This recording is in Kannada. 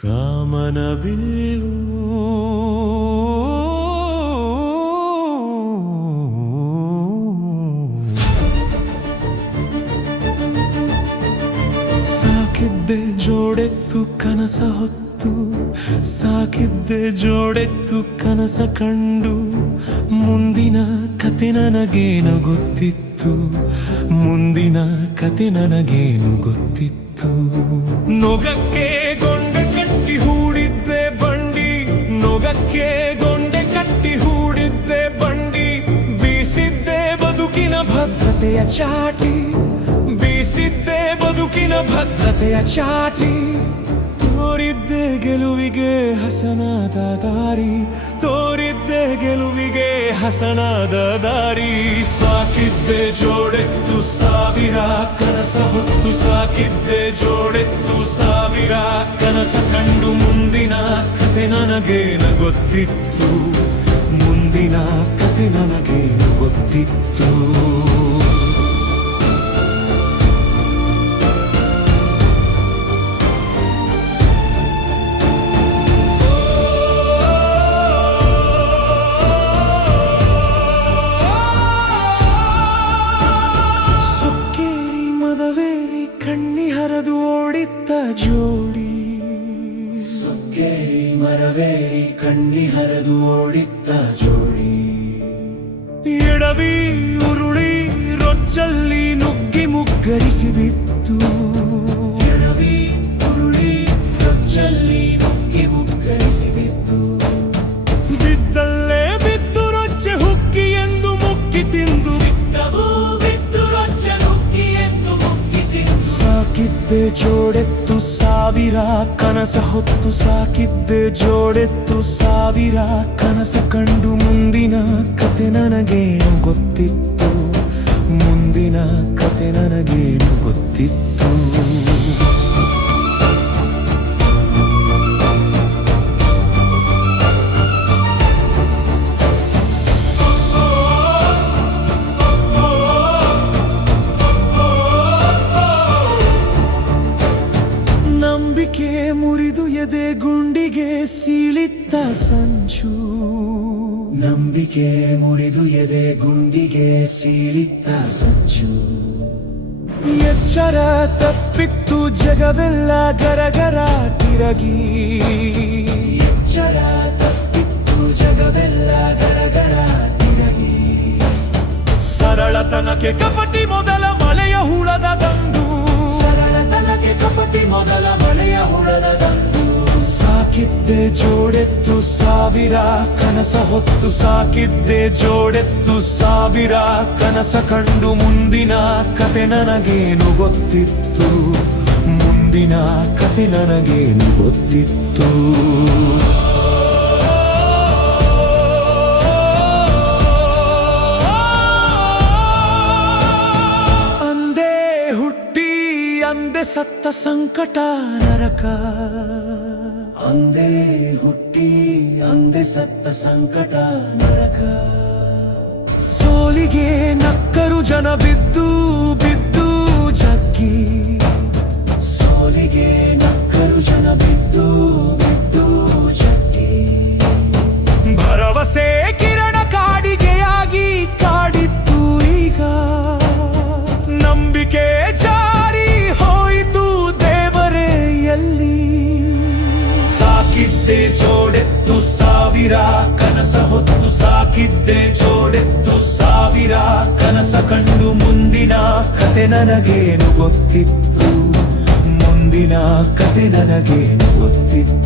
ಕಾಮನಬಿಲ್ಲು ಸಾಕಿದ್ದೆ ಜೋಡೆತ್ತು ಕನಸ ಹೊತ್ತು, ಸಾಕಿದ್ದೆ ಜೋಡೆತ್ತು ಕನಸ ಕಂಡು, ಮುಂದಿನ ಕತೆ ನನಗೇನು ಗೊತ್ತಿತ್ತು, ಮುಂದಿನ ಕತೆ ನನಗೇನು ಗೊತ್ತಿತ್ತು. ನೊಗಕ್ಕೆ ಗೊಂಡೆ ಕಟ್ಟಿ ಹೂಡಿದ್ದೆ ಬಂಡಿ, ನೊಗಕ್ಕೆ ಗೊಂಡೆ ಕಟ್ಟಿ ಹೂಡಿದ್ದೆ ಬಂಡಿ, ಬೀಸಿದ್ದೆ ಬದುಕಿನ ಭದ್ರತೆಯ ಚಾಟಿ, ಬೀಸಿದ್ದೆ ಬದುಕಿನ ಭದ್ರತೆಯ ಚಾಟಿ. ತೋರಿದ್ದೆ ಗೆಲುವಿಗೆ ಹಸನಾದ ದಾರಿ, ತೋರಿದ್ದೆ ಗೆಲುವಿಗೆ ಹಸನಾದ ದಾರಿ. ಸಾಕಿದ್ದೆ ಜೋಡೆತ್ತು ಸಾವಿರ ಕನಸ ಹೊತ್ತು, ಸಾಕಿದ್ದೆ ಜೋಡೆತ್ತು ಸಾವಿರ ಕನಸ ಕಂಡು, ಮುಂದಿನ ಕತೆ ನನಗೇನು ಗೊತ್ತಿತ್ತು, ಮುಂದಿನ ಕತೆ ನನಗೇನು ಗೊತ್ತಿತ್ತು. ಕಣ್ಣಿ ಹರಿದು ಓಡಿತ್ತ ಜೋಡಿ, ಸೊಕ್ಕೇರಿ ಮರವೇರಿ ಕಣ್ಣಿ ಹರಿದು ಓಡಿತ್ತ ಜೋಡಿ. ಎಡವಿ ಉರುಳಿ ರೊಚ್ಚಲ್ಲಿ ನುಗ್ಗಿ ಮುಗ್ಗರಿಸಿ ಬಿತ್ತು, ಎಡವಿ ಉರುಳಿ ರೊಚ್ಚಲ್ಲಿ ನುಗ್ಗಿ ಮುಗ್ಗರಿಸಿ ಬಿತ್ತು. ಬಿದ್ದಲ್ಲೇ ಬಿದ್ದು ರೊಚ್ಚೆ ಹುಕ್ಕಿ ಎಂದು ಮುಕ್ಕಿ ತಿಂದು ಸಾಕಿದ್ದೆ ಜೋಡೆತ್ತು ಸಾವಿರ ಕನಸ ಹೊತ್ತು, ಸಾಕಿದ್ದೆ ಜೋಡೆತ್ತು ಸಾವಿರ ಕನಸ ಕಂಡು, ಮುಂದಿನ ಕತೆ ನನಗೇನು ಗೊತ್ತಿತ್ತು, ಮುಂದಿನ ಕತೆ ನನಗೇನು ಗೊತ್ತಿತ್ತು. ನಂಬಿಕೆ ಮುರಿದು ಎದೆ ಗುಂಡಿಗೆ ಸೀಳಿತ್ತ ಸಂಚು, ನಂಬಿಕೆ ಮುರಿದು ಎದೆ ಗುಂಡಿಗೆ ಸೀಳಿತ್ತ ಸಂಚು. ಎಚ್ಚರ ತಪ್ಪಿತ್ತು ಜಗವೆಲ್ಲ ಗರಗರ ತಿರಗಿ, ಎಚ್ಚರ ತಪ್ಪಿತ್ತು ಜಗವೆಲ್ಲ ಗರಗರ ತಿರಗಿ. ಸರಳತನಕ್ಕೆ ಕಪಟಿ ಮೊದಲ ಮಳೆಯ ಹುಳದ ದಂಡು, ಸರಳತನಕ್ಕೆ ಕಪಟಿ ಮೊದಲ ಮಳೆಯ ಹುಳದ ದಂಡು. ಸಾಕಿದ್ದೆ ಜೋಡೆತ್ತು ಸಾವಿರ ಕನಸ ಹೊತ್ತು, ಸಾಕಿದ್ದೆ ಜೋಡೆತ್ತು ಸಾವಿರ ಕನಸ ಕಂಡು, ಮುಂದಿನ ಕತೆ ನನಗೇನು ಗೊತ್ತಿತ್ತು, ಮುಂದಿನ ಕತೆ ನನಗೇನು ಗೊತ್ತಿತ್ತು. ಅಂದೆ ಸತ್ತ ಸಂಕಟ ನರಕ, ಅಂದೆ ಹುಟ್ಟಿ ಅಂದೆ ಸತ್ತ ಸಂಕಟ ನರಕ. ಸೋಲಿಗೆ ನಕ್ಕರು ಜನ ಬಿದ್ದು ಬಿದ್ದು ಜಗ್ಗಿ, ಸೋಲಿಗೆ ನಕ್ಕರು ಜನ ಬಿದ್ದು ಬಿದ್ದು ಜಗ್ಗಿ. ಭರವಸೆ ಕಿರಣ ಕಾಡಿಗೆಯಾಗಿ ಕಾಡಿತ್ತು ಈಗ, ನಂಬಿಕೆ ಜಾರಿ ಹೋಯಿತು ದೇವರೇ ಎಲ್ಲಿ. ಸಾಕಿದ್ದೆ ಜೋಡೆತ್ತು ಸಾವಿರ ಕನಸ ಹೊತ್ತು, ಸಾಕಿದ್ದೆ ಜೋಡೆತ್ತು ಸಾವಿರ ಕನಸ ಕಂಡು, ಮುಂದಿನ ಕತೆ ನನಗೇನು ಗೊತ್ತಿತ್ತು, ಮುಂದಿನ ಕತೆ ನನಗೇನು ಗೊತ್ತಿತ್ತು.